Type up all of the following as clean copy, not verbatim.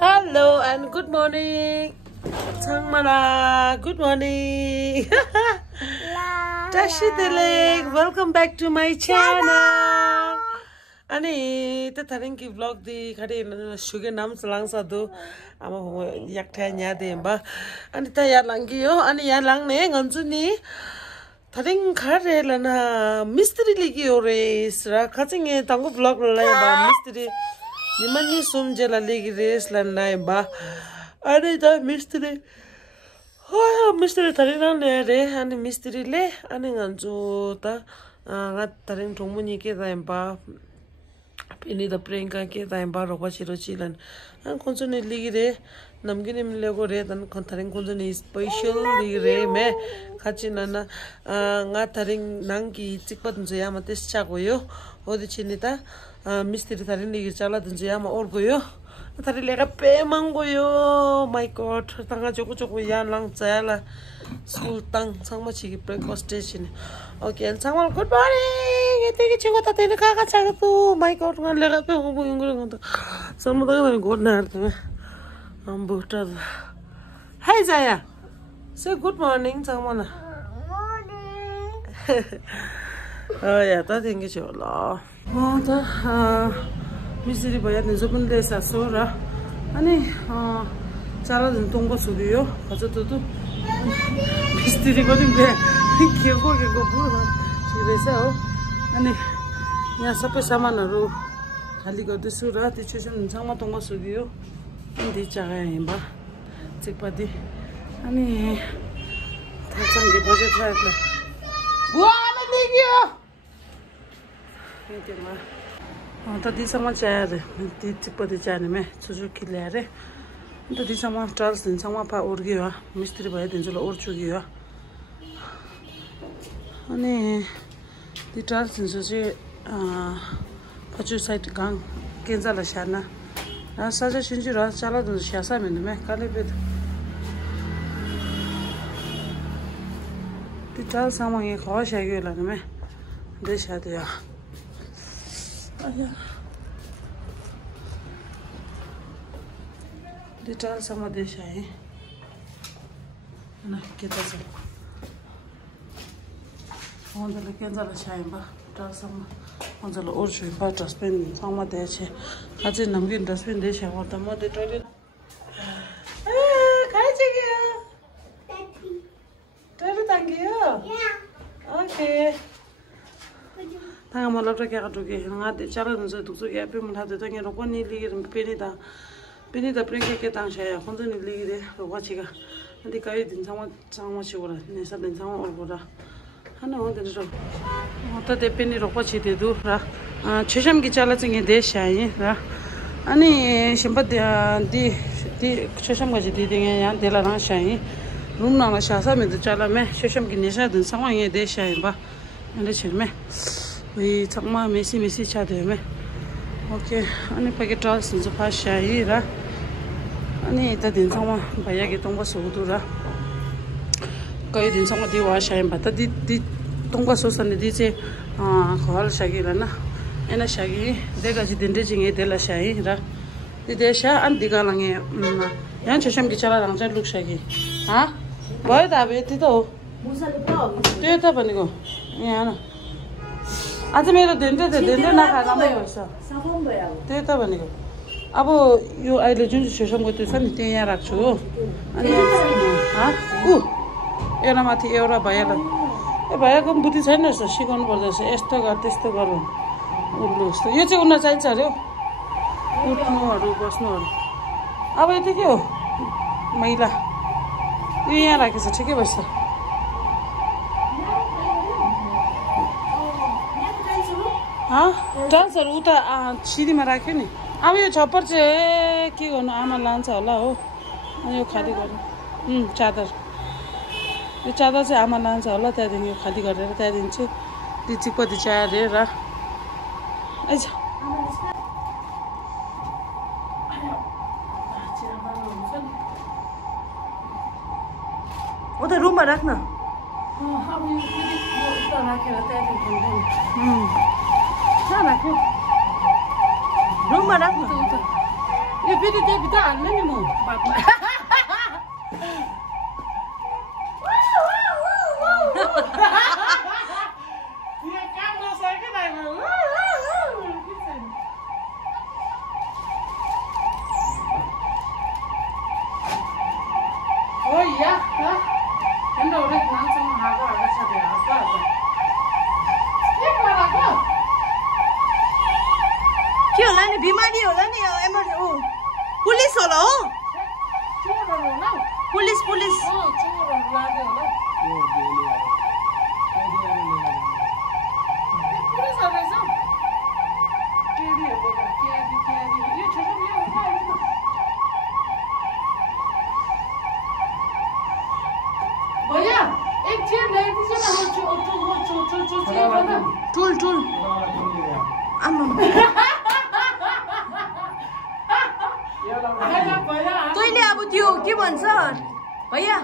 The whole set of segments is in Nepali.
Hello and good morning. Changmala, good morning. Tashi Dilek, welcome back to my channel. Ani ta tharinki vlog di khade sugar nam salang sadu ama yakta nya de ba ani ta ya langi yo ani ya lang ne nganchu ni tharing khare lana mystery ligi ores ra khaching tangu vlog la ba mystery nimani sumje la ligi res la nai ba ani ta mystery mystery tharing le re ani mystery le ani nganchu ta nga tharing thongmuni ke da ba ini the prank ke time bar roba chiro chilan an konso ne ligire namgini mlego re dan kontharing konso ne special ligire me khachina na nga tharing nangki chikpa dunje ya mate chagoyo odi chinita mystery tharing ligi chala dunje ya ma orgoyo thari lega pe mangoyo my god tanga choko ya lang chala school tang sangma chigi breakfast station okay and sangmal good morning ete chigo ta tene ka chaga tu my god ngal lega pe ho bung ngul ngata samma da na god na arthe ambuta hi Zaya say good morning sangmala morning oh yeah ta thingi chola oh ta mystery bayat ne zobun de sa sora ani chala din tongba sugiyo kajotu mystery ko din be kego bura chiresa ho ani ya sape samanharu khali गर्दैछु र त्यो चाहिँ सँगमा तंग सुगियो अनि चागा हेम्बा चेकपाती अनि थाचंगे बजेट राख्ला बुआले लिग्यो यतिमा त दिसम्म चाया रे ती चेकपाती चाने मे सुजुकी ल्यारे त दिसम्म ट्राल्स दिनसम्म पा उर्ग्यो मिस्त्री भयो दिन्छु ल उर्चुग्यो अनि ती ट्राल्स दिन्छु चाहिँ पछु साइड गाङ केन्जाला शाना साजा छिन्जु र चाला दु स्यासा मेने मे काले पे ती ट्राल्स सम ये खौश है गेला ने मे देशा दिया आया ती ट्राल्स सम देशा है ना केता छ onzalo kenzala shaimba tasama onzalo orchu ba taspen sama deche kaje namgin taspen deche horta mode toilet kai chege daddy toilet tangiyo yeah okay tanga mala to kya to ke nga de chala nse tu ke pe mala de tangi ro koni ligir peni da prenke ke tang shaya khonzo ni ligire ro wachiga andi kai din sama chigora ne sa din sama orgora 하나 오늘도 어떤 대표님 로봇이 되도라 최첨기 잘라진 대샤이라 아니 심바디 디 최첨가지 되게 데라랑 샤이 룸나가 샤사면도 잘라매 최첨기 내셔든 상황에 대샤이 봐 근데 처음에 이 정말 메시 차되면 오케이 아니 파게 트라스 좀 파샤이라 아니 이따 된 상황 봐야게 동거 소도라 कई दिन संग दी वाश है बता दी तुमको सोचने दीजिए खोल शागी रना एना शागी देगा जी दिन जिंगे देला शाही रा दी देशा अन दिगा लंगे यहाँ चशम की चला रंग लुक शागी हाँ बहुत आवे थी तो ये तो बनी को यहाँ ना आज मेरा दिन ना खाना मैं वैसा ते तो बनी को अब यो आइले जुन चशम को तो सन ते यहाँ रख छो हाँ एउटा माथि एउटा भएला भएको बुद्धि छैन रहेछ सिकाउनु पर्दैछ यस्तो गर त्यस्तो गर उठ्नु जस्तो यो चाहिँ उड्न चाहिन्छ अरे उठ्नुहरू बस्नुहरू अब यति के हो मैला यो यहाँ राखेछ ठिकै भएछ टाइल्सहरू उता सिँढीमा राख्यो नि अब यो छप्पर चाहिँ के गर्नु आमा लान्छ होला हो अनि यो खाली गर्नु चादर यो चादर चाहिँ आमा लान्छ होला त्यहाँदेखि यो खाली गरेर त्यहाँदेखि चाहिँ ती चिकपति चायारे र आइज उता रुममा राख्न अब यो उता राखेर त्यहाँदेखि राख्यो छेउमा राख्नु यो फेरि त्यही भित्र हाल्ने नि म बादमा के होला नि बिमारी होला नि पुलिस होला हो पुलिस भैया एक चेयर ल्याइ दिन्छ न टुल आम्मा तैँले अब त्यो के भन्छ भैया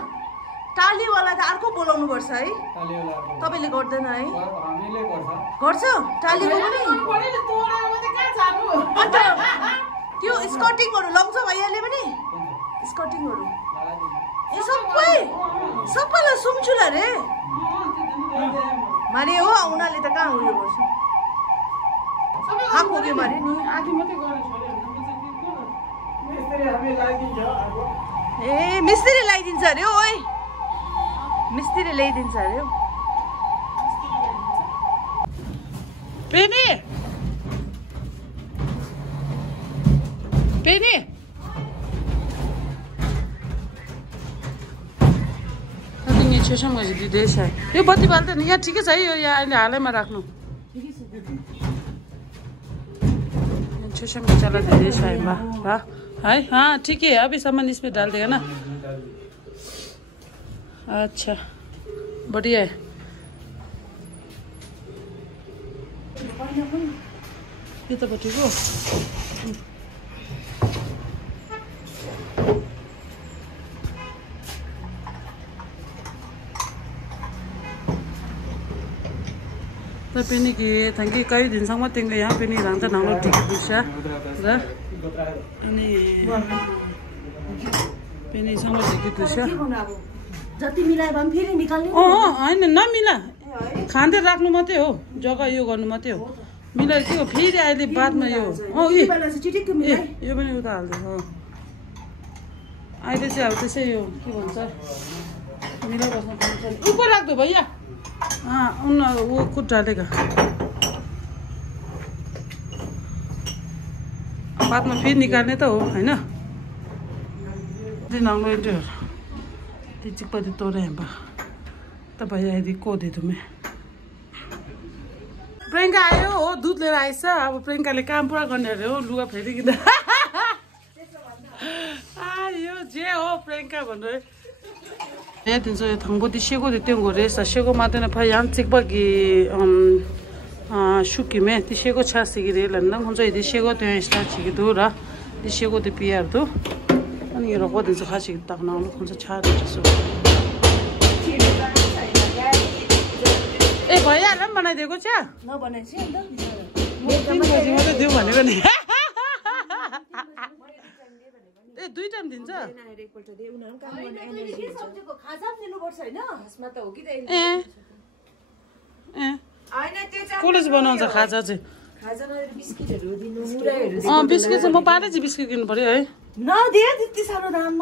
टालीवाला त अर्को बोलाउनु पर्छ है तपाईँले गर्दैन है गर्छ टालीको पनि अन्त त्यो स्कर्टिङहरू लाउँछ भैयाले पनि स्कर्टिङहरू सबैलाई सुम्छु रे मारे हो उनीहरूले त कहाँ उयो गर्छ खाएको के मारे नि ए मिस्त्री ल्याइदिन्छ अरे हो ओइ मिस्त्री ल्याइदिन्छ अरे हो पेनी छेउछाउमा दिँदैछ यो बत्ती बाल्दैन यहाँ ठिकै छ है यो यहाँ अहिले हालैमा राख्नु छेउछाउमा चला दिँदैछ है हाँ ठीक है अभी सामान इसमें डाल देगा ना अच्छा बढ़िया है ये तो ठीक हो त पनि के थ्याङ्क यू कति दिनसम्म तिम्रो यहाँ पनि राख्दा नहुनु ठिकै बुझ्छ र अनि पेनीसँग ठिकै बुझ्छ जति मिलाए भने फेरि निकाल्ने होइन नमिला खाँदै राख्नु मात्रै हो जग्गा यो गर्नु मात्रै हो मिलाएर के हो फेरि अहिले बादमा यो यो पनि उता हाल्दै हो अहिले चाहिँ अब त्यसै यो के भन्छ मिलाइबस्नु पर्छ ऊपर राख्दो भैया वो कुछ डालेगा बाद में फिर निकालने तो हो है ना दिन आउनु त्यो चिकपति तोड़े हैं बा तब भैया यदि को दे तुम्हें प्रियंका आयो हो दूध लिएर आइछ अब प्रियंकाले काम पुरा गर्ने अरे हो लुगा फेरिकिन आयो जे हो प्रियंका भनेर 내 dinso 당보디 시고도 땡고 레서 시고 마드나 파 양직박이 슈키메 디 시고 차시기를 런던 혼자 이 시고 된 스타치기도라 디 시고도 비야도 아니 여러 거든서 같이 딱 나오는 혼자 차려줬어 ए भैया आराम बनाइदिएको छ नबनाइछि अन्त म 3 बजे मात्रै दिउ भनेको नि ए दुई टाइम दिन्छ एकपल्ट दे उनीहरु काम गर्ने एनर्जी सब्जीको खाजा दिनु पर्छ हैन यसमा त हो कि ए हैन त्यो चाहिँ कोलेज बनाउँछ खाजा चाहिँ खाजा नदिएर बिस्किटहरु दिनु मुराइहरु बिस्किट चाहिँ म पारेजी बिस्किट किन्नु पर्यो है नदे त्यति सारो दाम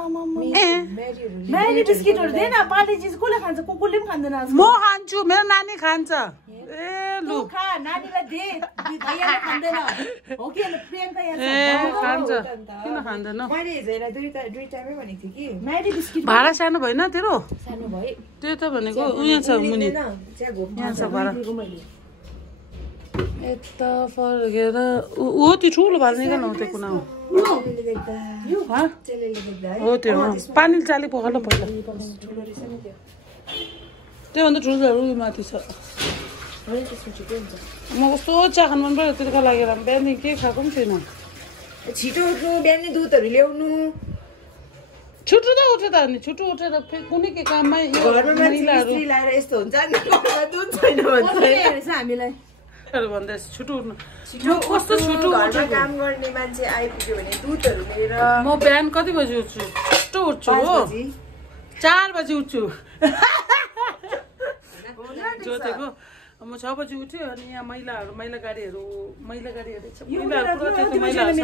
म्यारी बिस्किटहरु दे न पाले चीज कोले खान्छ कोकोले पनि खाँदैन म खान्छु मेरो नानी खान्छ ए लु खा नानीलाई दे भैयाले खाँदैन हो कि प्रियंका यहाँ छ खान्छ किन खाँदैन मैले हेरेर दुई टाइमै भनेको थिए कि म्यारी बिस्किट भाडा सानो भएन तेरो सानो भए त्यो त भनेको उया छ मुनि यहाँ छ भाडा यता फर्केर ओ त्यो ठुलो भाल्ने क्या नहुँ त्यो कुना हो त्यो पानी चाली पखाल्नु पहिला त्योभन्दा ठुलो माथि छ म कस्तो चिया खानु मन पर्यो त्यसको लागि बिहान के खाएको पनि छैन छिटो उठ्नु बिहान दुधहरू ल्याउनु छुट्टो त उठ्यो त अनि छुट्टो उठेर कुनै के काममा घरमा महिलाहरू यस्तो हुन्छ नि दुध छैन भन्छ हामीलाई भन्दै छिटो उठ्नु कस्तो छिटो घरमा काम गर्ने मान्छे आइपुग्यो भने दुधहरू लिएर म बिहान कति बजी उठ्छु छिटो उठ्छु हो 4 बजी उठ्छु जोतेको म 6 बजी उठ्यो अनि यहाँ मैला गाडीहरू छ मैलाहरू पुरा थियो मैलाहरू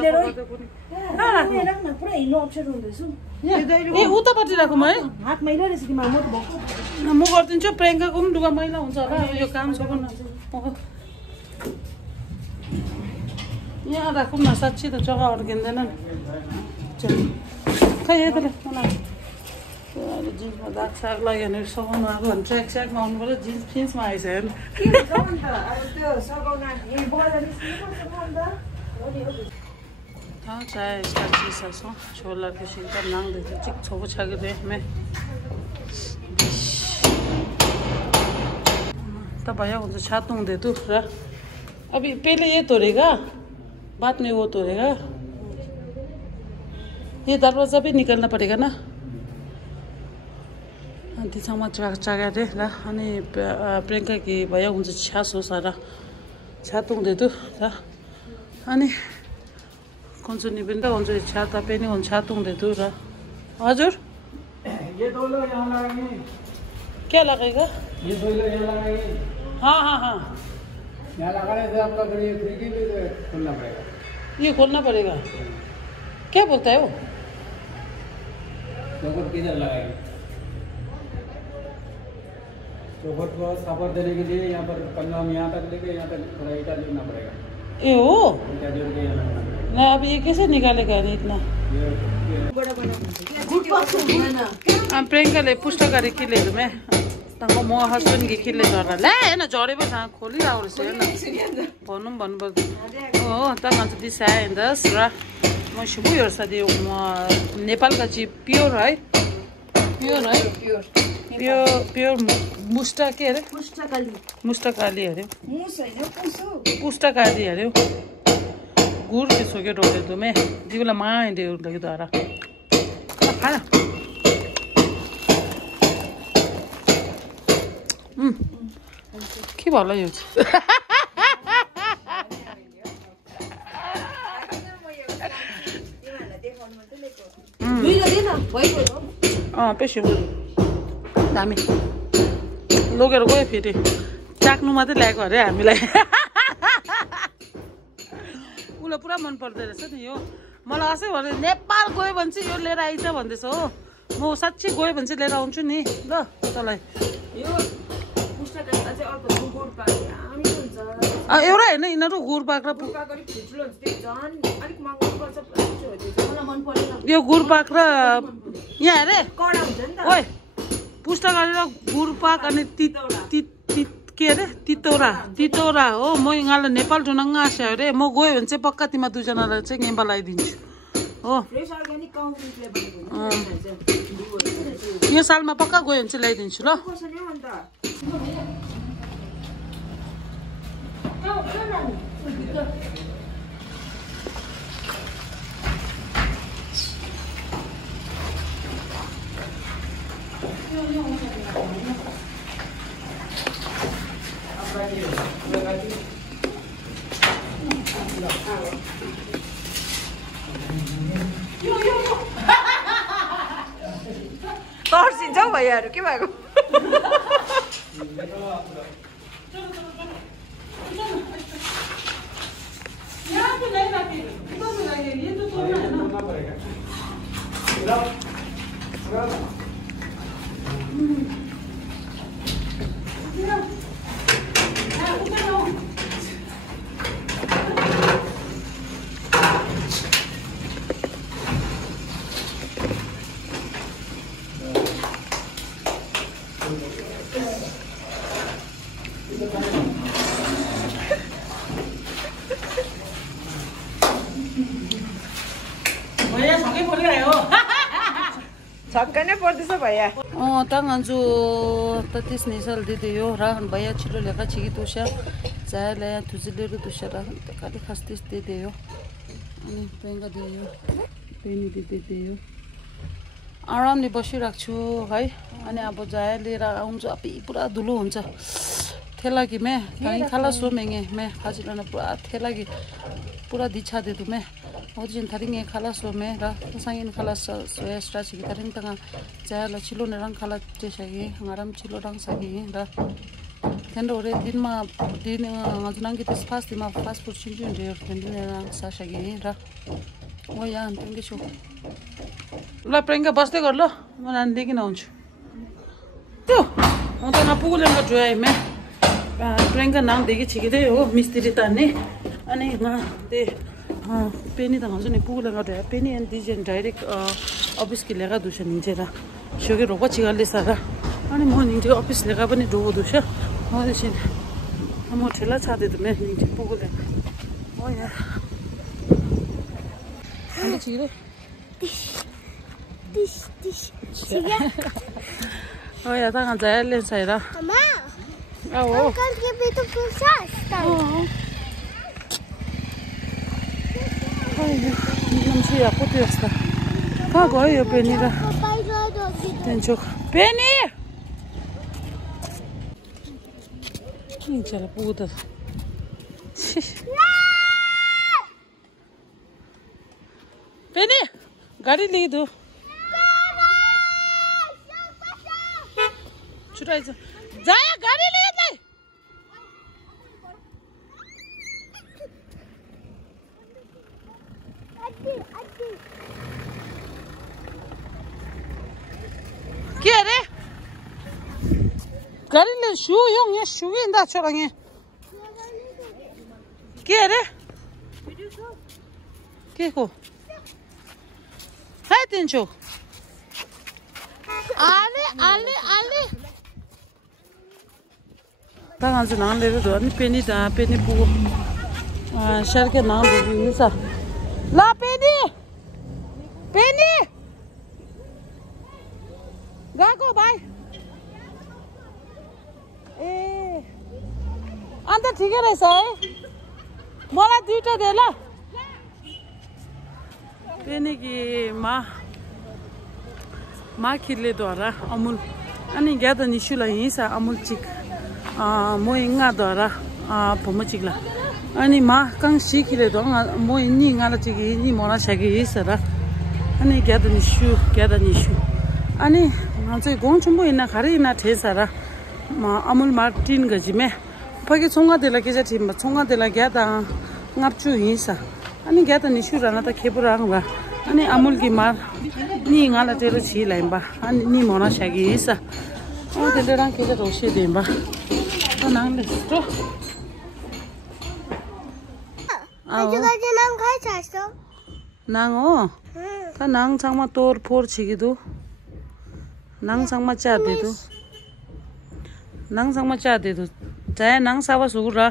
पुरा हिँड्नु अप्ठ्यारो हुँदैछ ए उतापट्टि राखौँ है हात मैला रहेछ कि म त भएको म गरिदिन्छु प्रियङ्काको पनि लुगा मैला हुन्छ होला यो काम छ यहाँ राखौँ न साँच्ची त जग्गा अड्किँदैन खै यताले जिन्समा दाग साग लाग्यो भने सघाउनु आएको भने ट्र्याक स्याकमा आउनु पर्यो जिन्स फिन्समा आइसक्यो हाँ चाय इसका चीज़ है छोला के शिंका नांग देते चिक छोको छागे दे मैं तब भैया उनसे छातूं दे तू रा अभी पहले ये तोड़ेगा बाद में वो तोड़ेगा ये दरवाजा भी निकलना पड़ेगा ना दिसामा चागा दे रा अनि प्रियंका की भैया उनसे छासो सारा छातूं दे तू रा अनि कौन सा निबंध कौन सा छाता पे नहीं कौन छातूं दे तू रा हजुर ये 2 लोग यहाँ लगाएंगे क्या लगेगा ये 2 लोग यहाँ लगाएंगे हाँ यहाँ लगाने से आपका खिड़की भी खोलना पड़ेगा ये खोलना पड़ेगा क्या बोलता है वो चौखट किधर लगाएंगे चौखट को सफर देने के लिए यहाँ पर पन्ना हम यहाँ तक लेके यहाँ तक थोड़ा ईटा जोड़ना पड़ेगा ए हो ईटा जोड़ के यहाँ लगाना पड़ेगा ना अब ये कैसे निकालेगा नहीं इतना प्रियंका ले पुस्तकारी किले मैं तंगो मो हस्बैंड की किले जरा ले ना जरे पे सा खोली राव से ना भनम भनबर ओ तंग अन्त दिस है दस र म शुभ योर सदी नेपाल का जी प्योर है प्योर मुस्टा के अरे मुस्टाकाली अरे पुस्टाकाली अरे गुड़ के सोके डोले तो मैं दिवला मां दे लगे दारा खाना के भला यो पेसो दामी लोगेर गयो फेरि चाख्नु मात्रै ल्याएको अरे हामीलाई उसलाई पुरा मन पर्दो रहेछ नि यो मलाई असै भने नेपाल गयो भने चाहिँ यो लिएर आइज भन्दैछ हो म साँच्चै गयो भने चाहिँ लिएर आउँछु नि ल तँलाई एउटा होइन यिनीहरू गुरपाक र यो गुरपाक र यहाँ अरे ओए पुस्तकालय र गुरपाक अनि के अरे तितौरा हो म यिनीहरूलाई नेपाल टुनाङ्ग आसे अरे म गयो भने चाहिँ पक्का तिमीहरू दुईजनालाई चाहिँ गेम्बा लगाइदिन्छु हो यो सालमा पक्का गयो भने चाहिँ ल्याइदिन्छु ल तर्सिन्छ हौ भैयाहरू के भएको छक्कै नै पर्दैछ भैया तंगन्जु 33 निसल दिदी यो रहन भैया छिटो लेखा छिकी तुषा चायले तुजिलेरु तुषा रहन काली खस्तिस दिदी यो अनि प्रियंका दिदी यो पेनी दिदी यो आरामले बसिराख्छु है अनि अब जाय लिएर आउँछु अब पुरा धुलो हुन्छ 텔라기 매 당이 칼라소 맹에 매 가지라나 뿌라 텔라기 뿌라 디차데도 매 어디진 다링에 칼라소 매라 상인 칼라소 소에 스트라치기 다른 땅아 자라 칠로네랑 칼라 제샤기 항아람 칠로랑 사기라 텐도레 딘마 디는 아주난기 스파스티마 파스포트 신준데 텐디네랑 사샤기라 오야 안 땡기쇼 ला प्रियंका बस्दै गर ल म नानी देखिन आउँछु त्यो म त नपुगुलेको ड्राई में प्रियंका नाम देखि छिकिदै हो मिस्त्री तान्ने अनि ते पेनी त हुन्छ नि पुगुलेको dry penny and design direct office कि लेगा दुछ निंचेरा 쇼게 로고 치갈ले 사가 अनि म निंचे अफिस लेगा पनि डोगो दुछ म देसिन म ठेला छादेदु मे निंचे पुगुले ओ या अनि छिरे Dish. Oh ya, tangan saya lihat saya. Mama. Oh. Kan give me the process. Oh. Oh ya, ini sih aku tuh ya. Kau kau ya Penny lah. Tenjuk. Penny. Ini cara putar. Penny, गाड़ी ले दो छुटाइछ जाया गाडी ले ले के रे गाडी ले सु yung ya shu inda chorange के रे के को हाय तिनचो आले 당한 줄 나는데도 아니 페니다 페니 보고 아 샤르게 나는데 인사 라 페니 가고 바이 ए अन्त ठिकै रहेछ है मलाई दुईटा दे ल पेनी कि मा खिर्लेद्वारा अमुल अनि ज्यादा निशुलाई हिँसा अमुल चिक मोइङाद्वारा पोमचिकला अनि मा कङ सिखिलेदो मोइ निङाला चिकि नि मोना छकि हिसरा अनि ज्यादा निशु अनि चाहिँ गोङचुम्बो इना खारे इना ठेसरा अमुल मार्टिन गजिमे फगे छोंगा देला के जति छोंगा देला ज्यादा ngapchu हिसा अनि ज्यादा निशु राना त खेपुराङबा अनि अमुल कि मार नि ngala तेरो छि लाइम्बा अनि नि मोना छकि हिसा ओ तेलेराङ के रोसे देम्बा nang le to 아주가지 난 가있었어 nang o ta nang changma tor for chigidu nang changma cha dedu jaya nang sawa sugura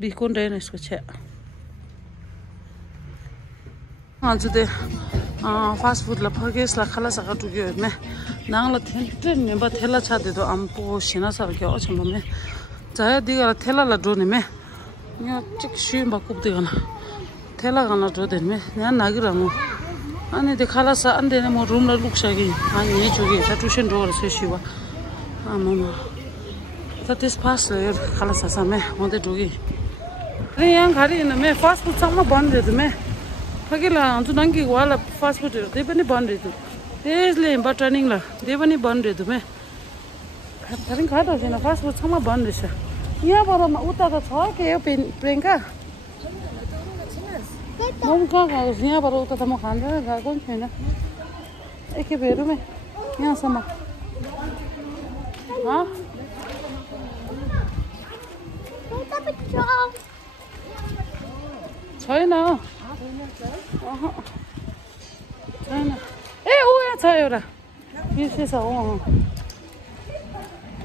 bikun re ne isko che ajude fast food la phages la khala saka tugyo me nang la ten ne ba thela cha dedu ampo sina sar ge o chamba me jaya diga la thela la drone me nya chik shim ba kup de gana thela gana dro den me nya nagira mo ani de khala sa ande ne mo room la luk shagi ani ne jogi ta tuition ro se shiwa mama ta this pass le khala sa me mo de jogi re yang khari ne me fast food chama ban de me phagila anju nangi wala fast food de pani ban de त्यसले बटनिङ ल दे पनि बन्द रहेछ मे खारिङ खादा छैन फास्ट फुड छमा बन्द रहेछ यहाँबाट उता त छ के हो प्रियंका म कहाँ गएको यहाँबाट उता त म खान्छ गएको पनि छैन एकखेप हेरौँ है यहाँसम्म छैन छैन ए ऊ यहाँ छ एउटा बिर्सेछ हो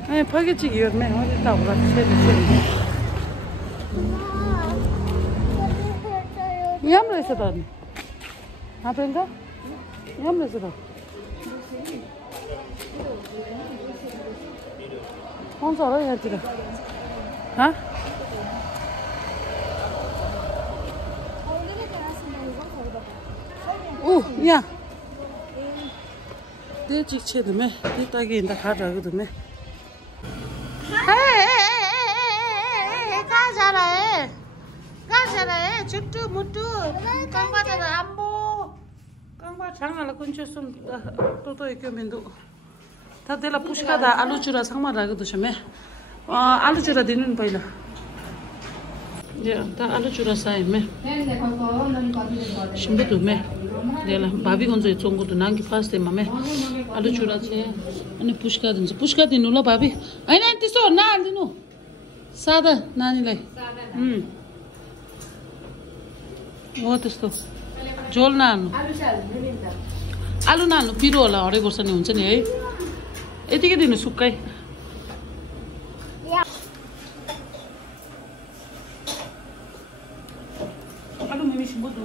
ए फगेची हेर्ने हो त होला यहाँ रहेछ त अनि प्रियंका यहाँ रहेछ त पाउँछ होला यहाँतिर यहाँ त्यो चिक छ दमे त्यो ताकि हिँड्दा खाट भएको दमे చుట్టూ ముట్టు కంబాట అమ్మో కంబా 장난을 끊쳤음 또또 이렇게 민도 다들 pushkada alu chura 상마 라고도 셔메 아루 chura दिनु पहिला 야 다 아루 chura 사이메 심부도메 내가 바비 건조 총고도 난기 파스테 마메 아루 chura 체 अनि pushka दिनुला भाबी हैन त्यस्तो ना दिनु सादा नानीलाई हो त्यस्तो झोल नानु आलु नानु पिरो होला हरेक वर्ष नि हुन्छ नि है यतिकै दिनु सुक्कै आलु मिमी सिम्बुदु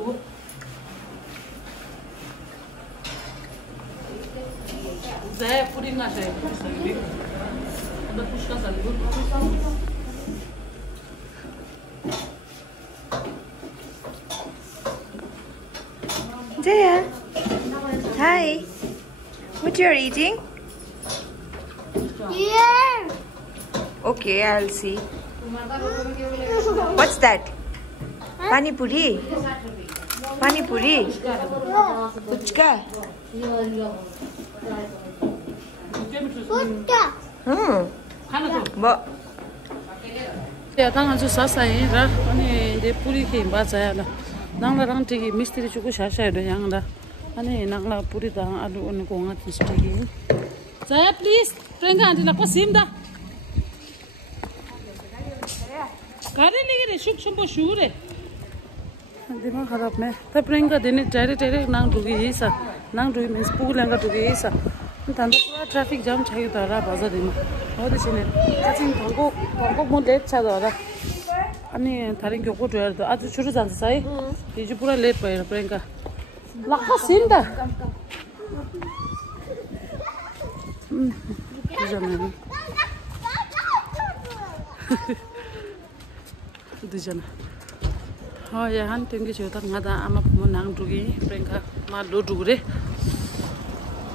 जाय पुरी नाशे अन्त पुस्का सालको Jaya, hi. What you're eating? Yeah. Okay, I'll see. What's that? Pani puri? Pani puri? Puchka? खाना त But या 당한 저 사사이라 아니 내 뿌리 게 맞아야 나랑 되게 미스터리 주고 샤샤도 양다 아니 나랑 뿌리다 아주 오늘 공화 티스티기 자야 플리즈 프랭가 안디라 코심다 가리리게 슉shum보 슈레 दिमाग खराब में त प्रियंका देने डायरेक्ट नांग दुगी हिसा नांग दुगी मींस पुगलंगा दुगी हिसा तंदा पूरा ट्रैफिक जाम चाहिए तारा बाजार दिन हो दिसने चाचिन धोको मो लेट छ दरा अनि थारिङ क्योको ड्राइभर त आज सुरु जान्छ है हिजो पुरा लेट भएर Priyanka लक्का सिन्दा दुजना Oh ya han tinggi cerita ngada ama pemenang dugi Priyanka malu dugure.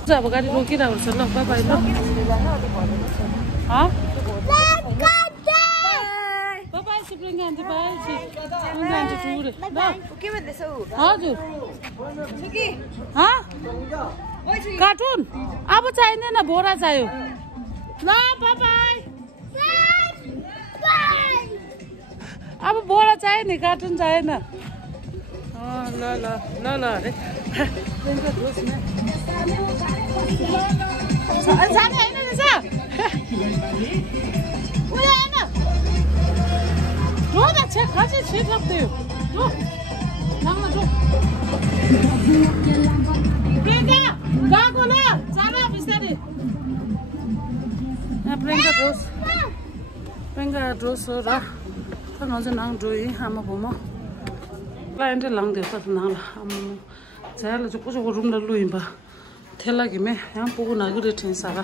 Siapa kali rugi dah urusan lo apa itu? Hah? Bye bye si Priyanka nanti bye si. Nanti dugure. Dah. okay with this? Haa ju. Chuki. Hah? Cartoon. Apa चाहिए ना बोरा चाहिए. Lah bye bye. अब बोरा चाहिए नि कार्टुन चाहिए ना ल ल ल ल अरे जाने हैन रहेछ उयो हैन रो त छे खासै छिट लाग्थ्यो रो नाम रो प्रियंका गाको ल चाला बिस्तारै प्रियंका ड्रोस हो र Kan aja nang doi ama bomo. Lain de lang de ta nang la am. Saya la joko joko room la luin ba. Thela gi me yang pugu na gi de thin sara.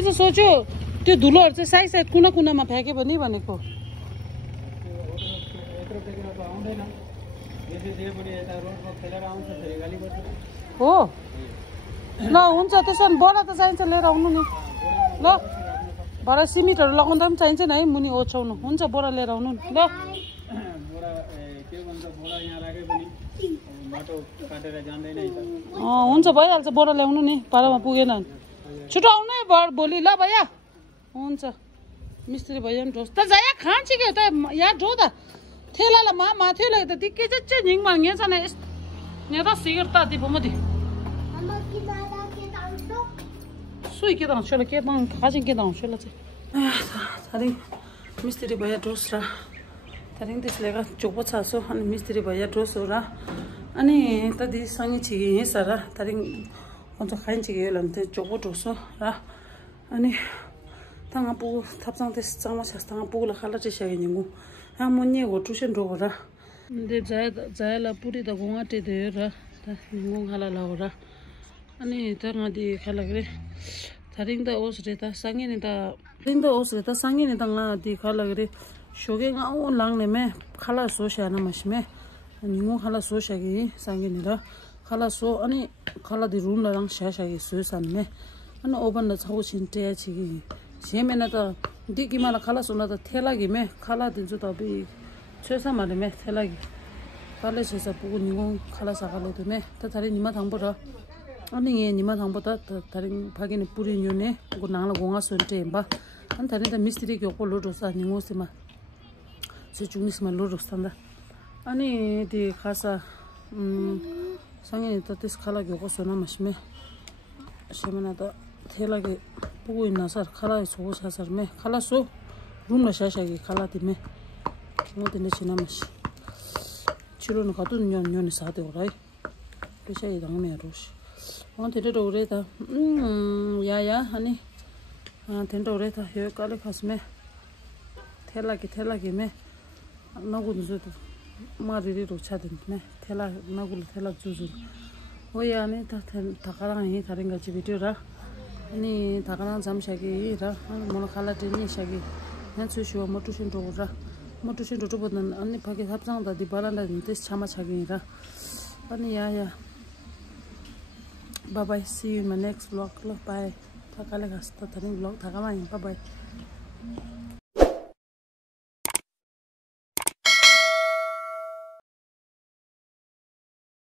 Itu सोच्यो त्यो धुलोहरु चाहिँ साइड साइड कुना कुनामा फ्याके पनि भनेको. हो ल हुन्छ त्यसो भने बोरा त चाहिन्छ लिएर आउनु नि ल भरे सिमेन्टहरु लगाउँदा पनि चाहिन्छ नि है मुनि ओछाउनु हुन्छ बोरा लिएर आउनु नि ल बोरा के भन्छ बोरा यहाँ राखे पनि बाटो काटेर जान्दैन है त हुन्छ भइहाल्छ बोरा ल्याउनु नि पारामा पुगेन छिटो आउनु है भोलि ल भैया हुन्छ मिस्त्री भैया पनि ढोस त जाया खान्छ के त यहाँ ढो त थेलाला मा माथि लगे त दिक्के चाहिँ निङ माङे छ नि यहाँ त सिगरेट त दिपमति सुई के दाउँछ ल के दाउँ खाजिङ के दाउँछ ल चाहिँ थारिङ मिस्त्री भैया ढोस र थारिङ त्यसले चोपो छासो अनि मिस्त्री भैया ढोस हो र अनि त दिदी सँगै छिगे हेस र थारिङ अन्त खाइन्छ कि होला त्यो चोपो ढोसो र अनि तंगा पुगु थाप्चाङ त्यस चामा छास्ताङ पुगुला खाला चाहिँ स्यागिङु हा मुन्ने हो ट्युसन ढोको र दे जायला पुरी त गुवाटे दे र निङु खाला ला हो र अनि तंगा दि खाला गरे थारिङ त ओस रे त सँगै नि त थारिङ त ओस रे त सँगै नि तंगा दि खाला गरे सोगे गाउ लाङने मे खाला सोस्या न मसमे निङु खाला सोस्यागी सँगै नि र खाला सो अनि खाला दि रुम ला रङ स्यास्यागी सोसान मे अनि ओभन ल छौ छिन्टे छिगी 제메나다 디기마나 칼라소나다 텔라기메 칼라딘주다비 최사마르메 텔라기 칼레셔서 보고 니고 칼라사갈로도메 다다리 니마 당보라 아니 얘 니마 당보다 다른 바기는 뿌리뉴네 고 나라 공아 손테임바 한 다른다 미스트리 교고 로로사 니고스마 제 중니스마 로로스탄다 아니 디 가사 상인이 따뜻 칼라 교고 소나마시메 시메나다 텔라기 보고 있나서 칼라에 소고 사서메 칼라소 룸나 샤샤기 칼라디메 모든에 지나마시 치료는 가던 년년이 사대 오라이 그래서 당메 로시 원테르 오래다 야야 아니 텐도 오래다 여기까지 갔으면 텔라기메 나고도 마리리로 차든네 텔라 나고를 텔라 주주 오야네 다가랑이 다른 같이 비디오라 아니 다가랑 잠샤기라 뭐나 칼라드니 샤기 난수시와 모투신도 보는 아니 밖에 합장다 디바란다 데스 참아 차기라 아니 야야 bye bye see you in my next vlog bye 다가래 갔다 다른 vlog 다가만 bye bye